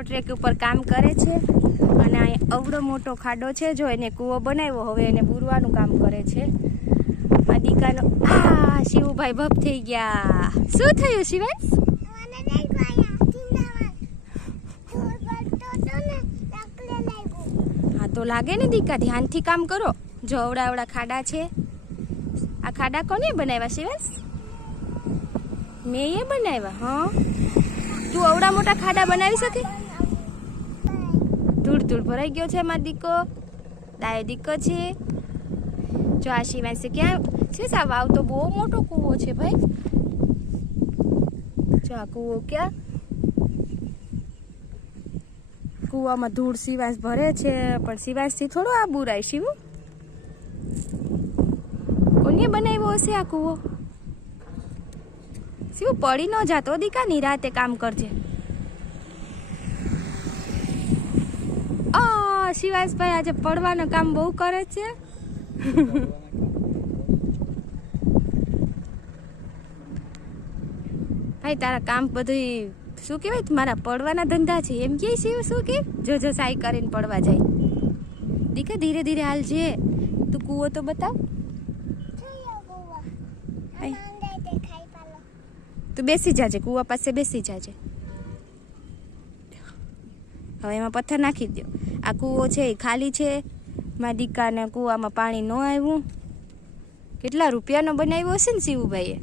ફોટ્રેક ઉપર કામ કરે છે અને અહીં અવડો મોટો ખાડો છે. જો એને કૂવો બનાવ્યો હવે એને પૂરવાનું કામ કરે છે. આ દીકાનો આ શિવભાઈ ભપ થઈ ગયા. શું થયું શિવાંશ હા તો લાગે ને દીકા ધ્યાનથી કામ કરો. જો અવડા અવડા ખાડા છે. આ ખાડા કોને બનાવ્યા શિવેશ મેં એ બનાવ્યા હા? તું અવડા મોટા ખાડા બનાવી શકે? ધૂળ ભરાઈ ગયો છે મારો દીકો. દાયો દીકો છે. જો આ શિવાંશે ક્યાં? છે સાહેબ આવતો બહુ મોટો કૂવો છે ભાઈ. જો આ કૂવો ક્યાં? કૂવામાં ધૂળ શિવાંશ ભરે છે, પણ શિવાંશથી થોડો આ બુરાય શિવું કોને બનાવ્યો હશે આ કૂવો? શિવ પડી ન જાતો દીકા, નિરાતે કામ કરજે. આ શિવાંશભાઈ આજે પડવાનું કામ બહુ કરે છે. ભાઈ તારા કામ બધું શું કહેવાય? મારા પડવાના ધંધા છે. એમ કે શિવ શું કે? જો જો સાઈ કરીને પડવા જાય. દીકરા ધીરે ધીરે હાલ છે તું કૂવો તો બતાવ. તું બેસી જાજે કૂવા પાસે બેસી જાજે. હવે એમાં પથ્થર નાખી દો આ કૂવો છે એ ખાલી છે. મારા દીકાને કૂવામાં પાણી ન આવ્યું કેટલા રૂપિયાનો બનાવ્યો હશે ને શિવુભાઈએ?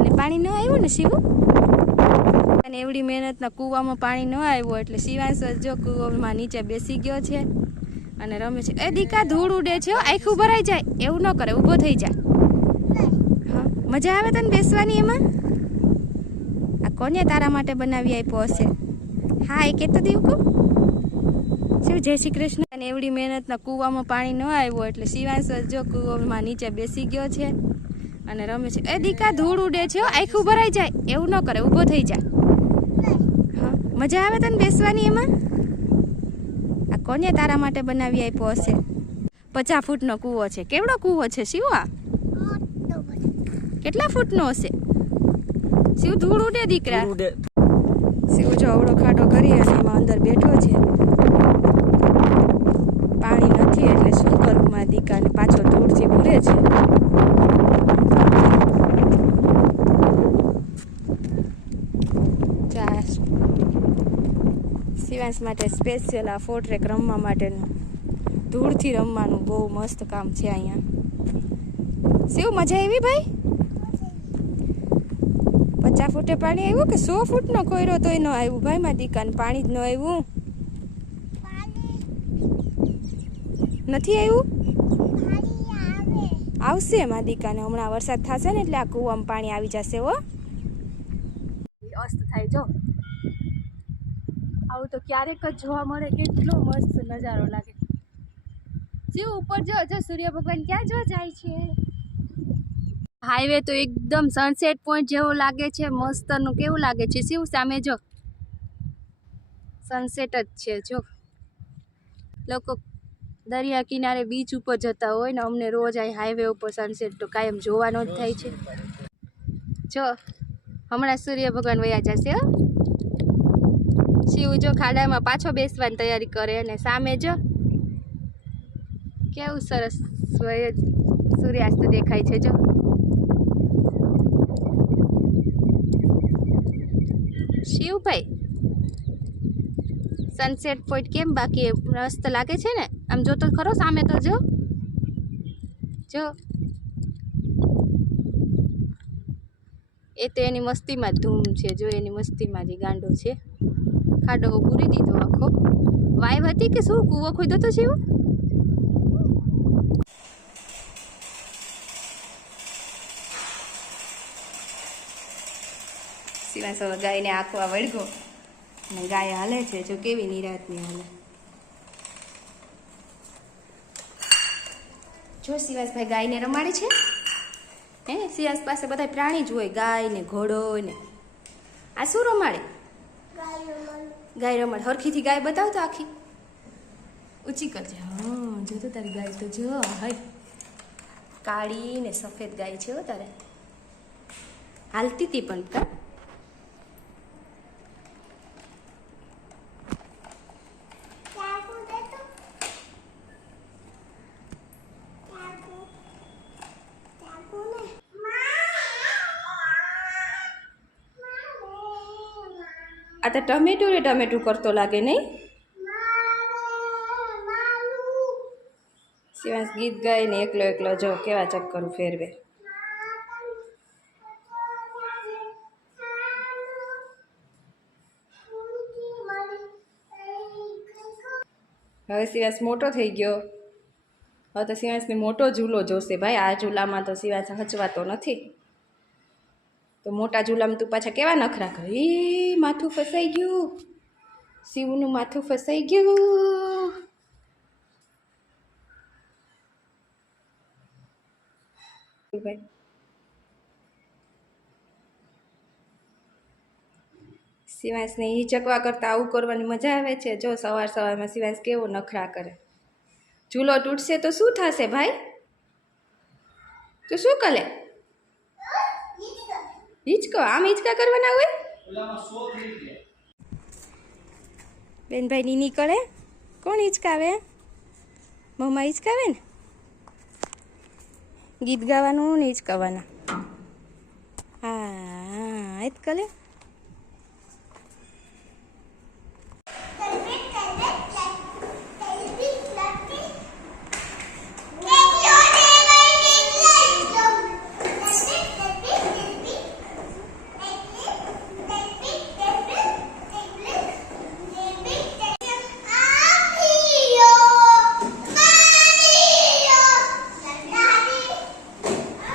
અને પાણી ન આવ્યું ને શિવુ? અને એવડી મહેનતના કૂવામાં પાણી ન આવ્યું એટલે શિવાંશ જો કૂવામાં નીચે બેસી ગયો છે. અને રમે છે. એ દીકા, ધૂળ ઉડે છે આખું ભરાઈ જાય. એવું ન કરે, ઊભો થઈ જાય મજા આવે તને બેસવાની એમાં? આ કોને તારા માટે બનાવી આપ્યો હશે? હા એ કેતો દેવું કહું શિવ જય શ્રી કૃષ્ણ? અને એવડી મહેનતના કૂવામાં પાણી ન આવ્યું એટલે શિવાંશ જો કૂવામાં નીચે બેસી ગયો છે અને રમે છે. એ દીકા ધૂળ ઉડે છે હો, આખું ભરાઈ જાય. એવું ન કરે ઊભો થઈ જાય હા મજા આવે તને બેસવાની એમાં? આ કોને તારા માટે બનાવી આપ્યો હશે? પચાસ ફૂટનો કૂવો છે. કેવડો કૂવો છે શિવ કેટલા ફૂટનો હશે? શિવ ધૂળ ઉડે દીકરા? જો અવળો ખાડો કરી અને એમાં અંદર બેઠો છે. પાણી નથી એટલે શું કરવું મારા દીકાને પાછો ધૂળથી ભૂલે છે. સિવાંશ માટે સ્પેશિયલ આ ફોર્ટ્રેક રમવા માટેનું. ધૂળથી રમવાનું બહુ મસ્ત કામ છે અહીંયા. શિવ, મજા આવી ભાઈ? પચાસ ફૂટે પાણી આવ્યું કે સો ફૂટનો કોયરો તોય ન આવ્યું? ભાઈ માં દીકાને પાણી જ ન આવ્યું. નથી આવ્યું? આવશે મારા દીકાને. હમણાં વરસાદ થશે ને એટલે આ કૂવામાં પાણી આવી જશે, હો. અસ્ત થાય, જો. આવું તો ક્યારેક જ જોવા મળે, કેટલો મસ્ત નજારો લાગે. જે ઉપર જો સૂર્ય ભગવાન ક્યાં જો જાય છે? હાઈવે તો એકદમ સનસેટ પોઈન્ટ જેવો લાગે છે, મસ્તનું કેવું લાગે છે? શિવ સામે જો. સનસેટ જ છે, જો. લોકો દરિયા કિનારે બીચ ઉપર જતા હોય ને અમને રોજ આ હાઈવે ઉપર સનસેટ તો કાયમ જોવાનો જ થાય છે. જો, હમણાં સૂર્ય ભગવાન વયા જશે શિવ જો ખાડામાં પાછો બેસવાની તૈયારી કરે અને સામે જો. કેવું સરસ સૂર્યાસ્ત દેખાય છે, જો. શિવભાઈ. સનસેટ પોઈન્ટ કેમ બાકી મસ્ત લાગે છે ને? આમ જો તો ખરો સામે તો જો. જો. એ તો એની મસ્તીમાં ધૂમ છે, જો એની મસ્તીમાં જે ગાંડો છે. ખાડો પૂરી દીધો આખો. વાઈવ હતી કે શું? કૂવો ખોદ્યો તો શિવ? હવે ગાયને આખવા વળગો. અને ગાય હાલે છે જો કેવી નિરાતની હાલે. જો સિવાસભાઈ ગાયને રમાડે છે? હે શિવાંશ પાસે બધા પ્રાણી જ હોય ગાય ને ઘોડો ને. આ શું રમાડે? ગાય રમાડે. હરખીથી ગાય બતાવ તો આખી. ઊંચી કરજે. હા જો તો તારી ગાય તો જો હાય કાળી ને સફેદ ગાય છે તારે. હાલતી હતી પણ કા? તો ટમેટું રે, ટમેટું કરતો લાગે નહીં? શિવાંશ ગીત ગાય ને એકલો એકલો જો, કેવા ચક્કરું ફેરવે. હવે શિવાંશ મોટો થઈ ગયો. હવે તો શિવાંશને મોટો ઝૂલો જોશે. ભાઈ, આ ઝૂલામાં તો શિવાંશ હચવાતો નથી. તો મોટા ઝૂલામાં તું પાછા કેવા નખરા કરે? એ માથું ફસાઈ ગયું. શિવનું માથું ફસાઈ ગયું. ભાઈ. શિવાંશને ચકવા કરતાં આવું કરવાની મજા આવે છે. જો સવાર સવારમાં શિવાંશ કેવો નખરા કરે. ઝૂલો તૂટશે તો શું થશે ભાઈ? તું શું કરે હિચકો આમ હિંચકા કરવાના હોય? બેનભાઈ ની નીકળે કોણ હિંચકાવે? મમ્મા હિંચકાવે ને? ગીત ગાવાનું ને હિંચકાવાના. હા એ જ કલે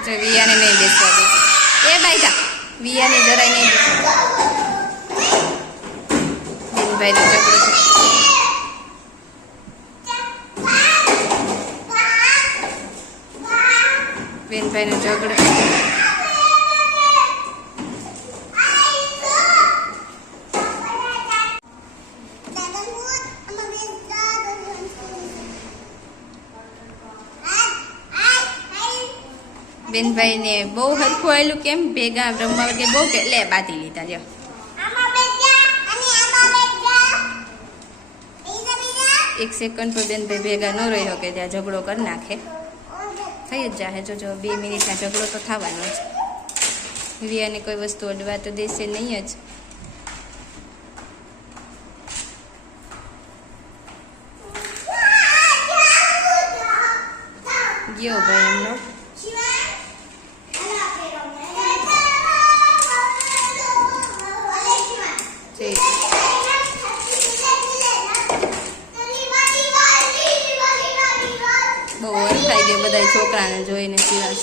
જો વિયાને નહીં બેસવા દે એ બાઈતા વિયાને જરાય નહીં બેસવા બેનભાઈનો ઝઘડો છે. બેનભાઈનો ઝઘડો. બેનભાઈને બહુ હરખું આવેલું કેમ? ભેગા રમવા વર્ગે બહુ કે લે બાતી લીધા, લ્યો. એક સેકન્ડ પર બેનભાઈ ભેગા ન રહ્યો કે ત્યાં ઝઘડો કરી નાખે. થઈ જ જાહે જો બે મિનિટના ઝઘડો તો થવાનો જ. વિયાને કોઈ વસ્તુ અડવા તો દેશે નહીં જ. ગયો ભાઈ એમનો ઠીક બહુ વરસાઈ ગયો બધા છોકરાને જોઈને સિવાસ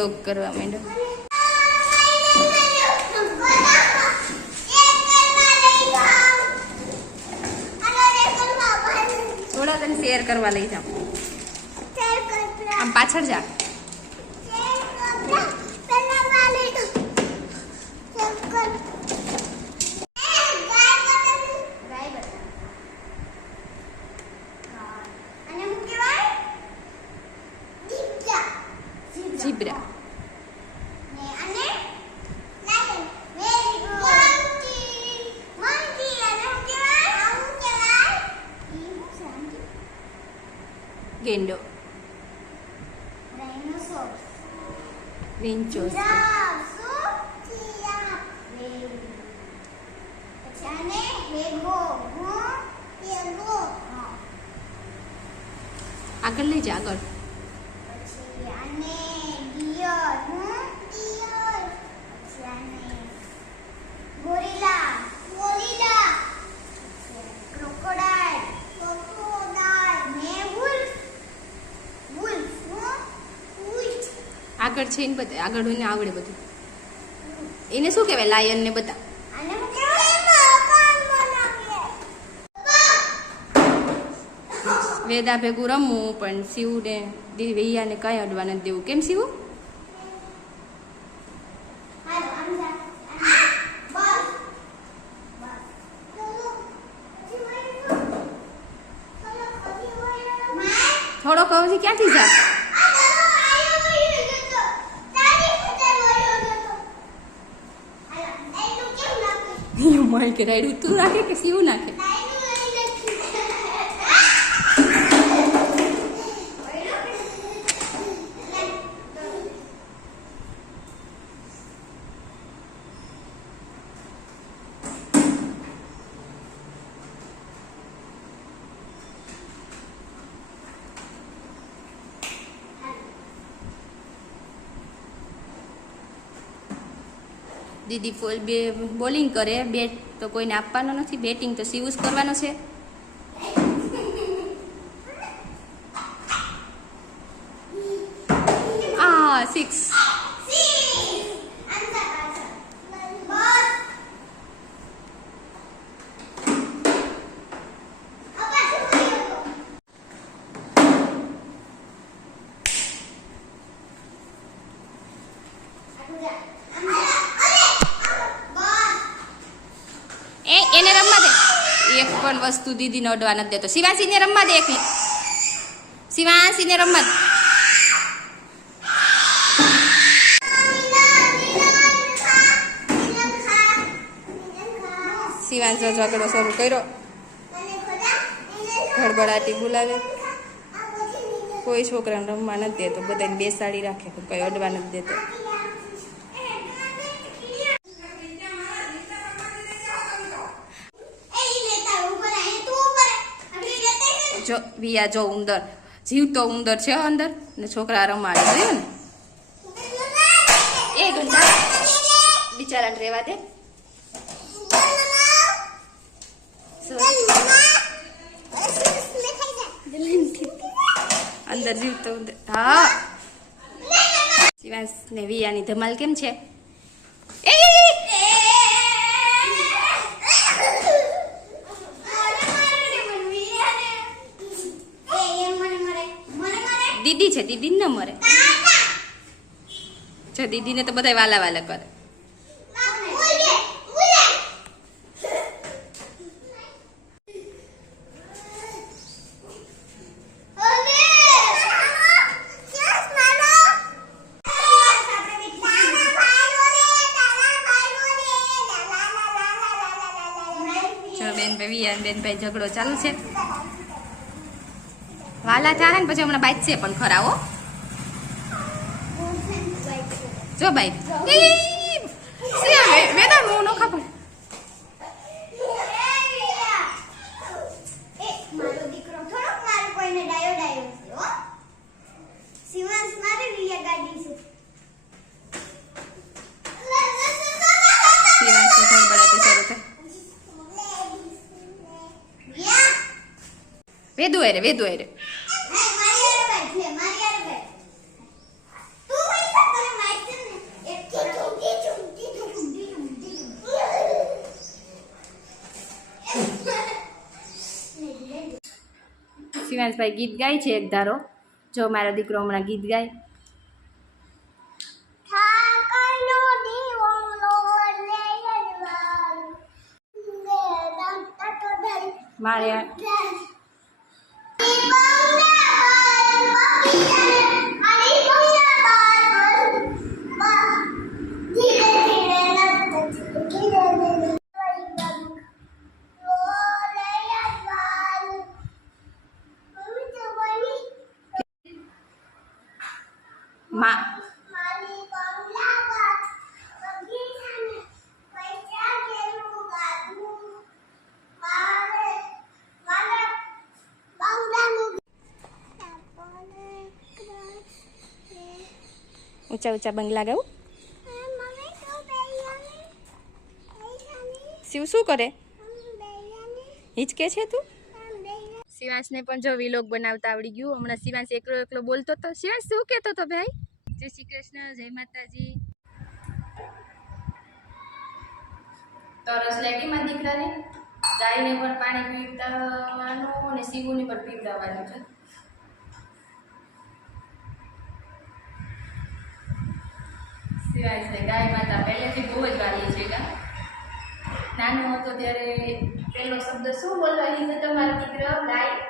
યોગ કરવા માંડ્યો. થોડા તને શેર કરવા લઈ જાઉં આમ પાછળ જા. ગેંડો વિંચો આગળ આગળ છે ને બધા આગળ એને આવડે બધું. એને શું કહેવાય લાયન ને બધા? વેદા ભેગું રમવું પણ શિવને વૈયાને કઈ અડવા નથી દેવું. કેમ શિવ? નાખે રાયડું તું નાખે કે શિવ નાખે દીદી બે બોલિંગ કરે બે તો કોઈને આપવાનો નથી બેટિંગ તો સીવું જ કરવાનો છે. આ six C answer answer boss અપા શું કર્યું એ એને રમવા દે એક પણ વસ્તુ દીદીને અડવા નથી દેતો. શિવાંશીને રમવા દે એકલી. શિવાંશીને રમવા દે. શિવાંશ ઝઘડો શરૂ કર્યો. ગડબડાટી બોલાવે. કોઈ છોકરાને રમવા નથી દેતો. બધાને બેસાડી રાખે. કોઈ અડવા નથી દેતો. જો વિયા જો ઉંદર જીવતો ઉંદર છે અંદર, ને છોકરા રમાડે, જોયું ને? એ ઘંટા બિચારાને રહેવા દે. અંદર જીવતો ઉંદર, હા. શિવાંશ ને વિયાની ધમાલ કેમ છે? દીદી છે, દીદી ન મરે. જો દીદીને તો બધા વાલા વાલા કરે. બેન ભાઈ વિયા બેન ભાઈ ઝઘડો ચાલુ છે. વાલા થાય ને પછી હમણાં બાઈક છે પણ ખરા હો. જો બાઈક. વેદા હું નો ખબર મારો દીકરો થોડોક મારો કોઈને ડાયો ડાયો છે હો શિવાંશ મારે રિયા ગાડી છે શિવાંશની ગડબડાટી શરૂ થાય રિયા વેદુ એરે વેદુ એરે હે મારી યાર બેઠ લે મારી યાર બેઠ તું પૈસા તને માઈક છે ને એક ચૂંટી ચૂંટી ચૂંટી શિવાંશભાઈ ગીત ગાય છે એક ધારો. જો મારો દીકરો હમણાં ગીત ગાય. મારે ઊંચા ઊંચા બંગલા ગયું શિવ શું કરે હિચકે છે તું શિવાંશને પણ જો વિલોગ બનાવતા આવડી ગયું હમણાં શિવાંશ એકલો એકલો બોલતો હતો શિવાંશ શું કહેતો હતો ભાઈ જય શ્રી કૃષ્ણ જય માતાજી તરસ લાગી માં દીકરાને ગાયને પણ પાણી પીવડાવવાનું અને શિવુને પણ પીવડાવવાનું છે. શિવાંશને ગાય માતા પહેલેથી બહુ જ વાલી છે કા? નાનો હતો ત્યારે પહેલો શબ્દ શું બોલવાની છે તમારો દીકરો, ગાય.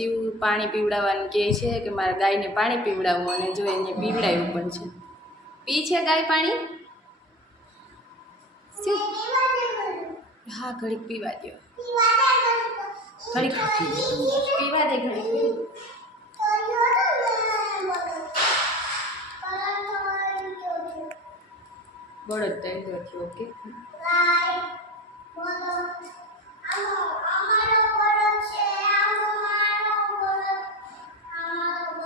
શિવ પાણી પીવડાવવાનું કહે છે કે મારા ગાયને પાણી પીવડાવવું અને જો એને પીવડાવ્યું પણ છે. પી છે ગાય પાણી? હા, ઘડીક પીવા દો ઘડીક પીવા દે, ઘડીક. બળદ તૈયાર થયો ઓકે?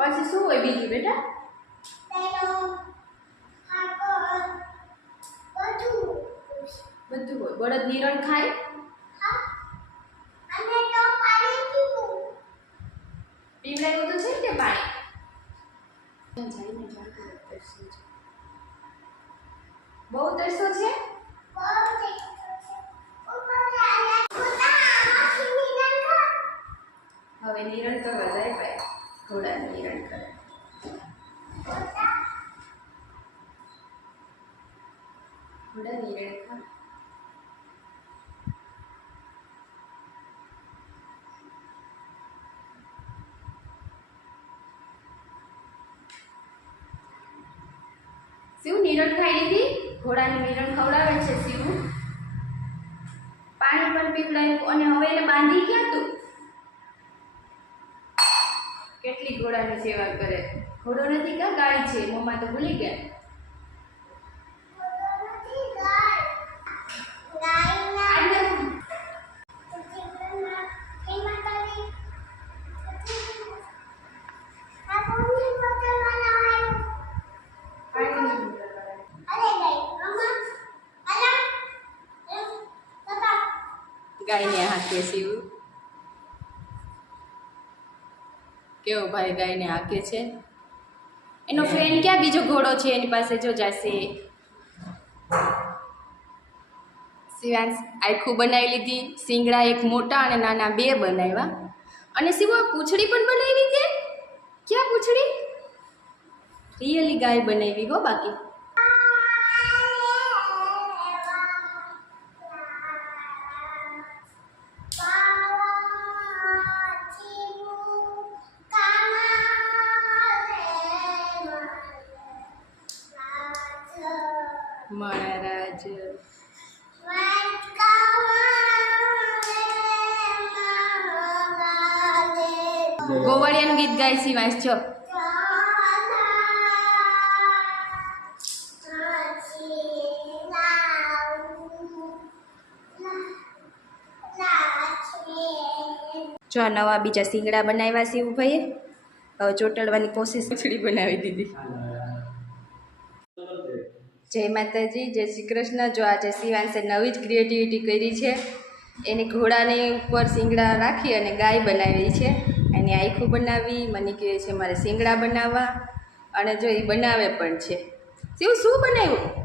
પછી શું હોય બીજું બેટા બધું હોય બળદ નિરણ ખાય પીવડાવ્યું તો છે ને તે પાણી બહુ તરસો છે હવે નિરણ કરવા જાય ભાઈ ઘોડા નિરણ કરે ઘોડા નિરણ ખા શિવ નિરણ ખાઈ લીધી ઘોડાને નિરણ ખવડાવે છે શિવ પાણી પણ પીવડાવ્યું અને હવે એને બાંધી ક્યાં ઘોડાની સેવા કરે. ઘોડો નથી કા? ગાય છે. મમ્મા તો ભૂલી ગયા. ગાયને હાથે શિવ કેવો ભાઈ ગાયને હાકે છે. એનો ફ્રેન્ડ ક્યાં બીજો ઘોડો છે એની પાસે જો જાશે. શિવાંશ આખું બનાવી લીધી સિંગડા એક મોટા અને નાના બે બનાવ્યા. અને શિવા પૂંછડી પણ બનાવી છે? ક્યાં પૂંછડી? રિયલી ગાય બનાવી હો બાકી. જો આ નવા બીજા સિંગડા બનાવ્યા શિવભાઈએ હવે ચોટડવાની કોશિશ ખીચડી બનાવી દીધી. જય માતાજી જય શ્રી કૃષ્ણ. જો આજે શિવાંશે નવી જ ક્રિએટિવિટી કરી છે એની ઘોડાની ઉપર શિંગડા રાખી અને ગાય બનાવી છે. એની આખું બનાવી મને કહે છે મારે શિંગડા બનાવવા. અને જો એ બનાવે પણ છે. શિવ શું બનાવ્યું?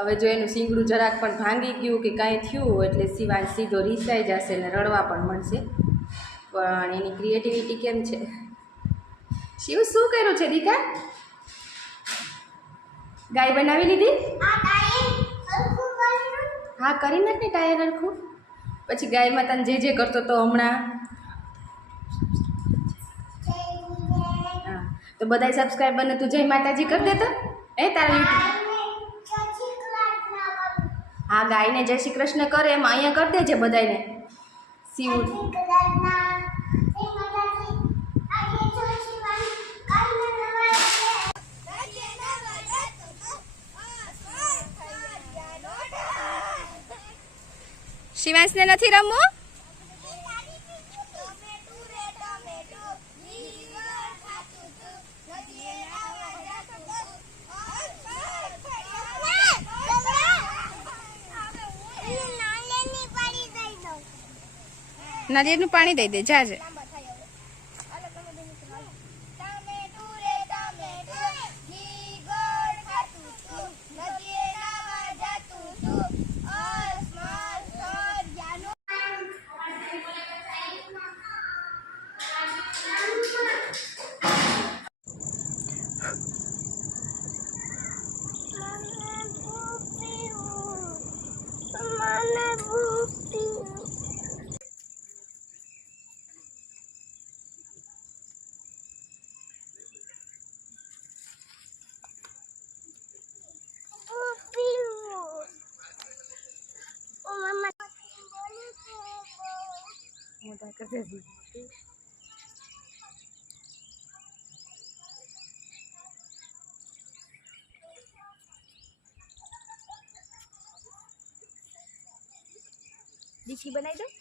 હવે જો એનું શિંગડું જરાક પણ ભાંગી ગયું કે કાંઈ થયું એટલે શિવાંશ સીધો રીસાઈ જશે ને રડવા પણ મળશે. પણ એની ક્રિએટિવિટી કેમ છે? શિવ શું કર્યું છે દીકા? ગાય બનાવી લીધી? હા કરી નાખ ને ટાયર હરખું. પછી ગાયમાં તને જે જે કરતો તો હમણાં. હા તો બધાય સબસ્ક્રાઈબરને તું જય માતાજી કરી દેતો. એ તારા યુટ્યુબ હા ગાયને જય શ્રી કૃષ્ણ કરે એમ અહીંયા કરી દેજે બધાને શિવ. શિવાંશને નથી રમવું? નારિયેળનું પાણી દઈ દે જાજે લાંબા થાય હવે હાલો તમે બેન ટામેટું રે ટામેટું ઘી ગોળ ખાતું તું નદીએ નાવા જાતું તું અસ્માન સર્યાનો મને ભૂપી ડીશી બનાવી દો.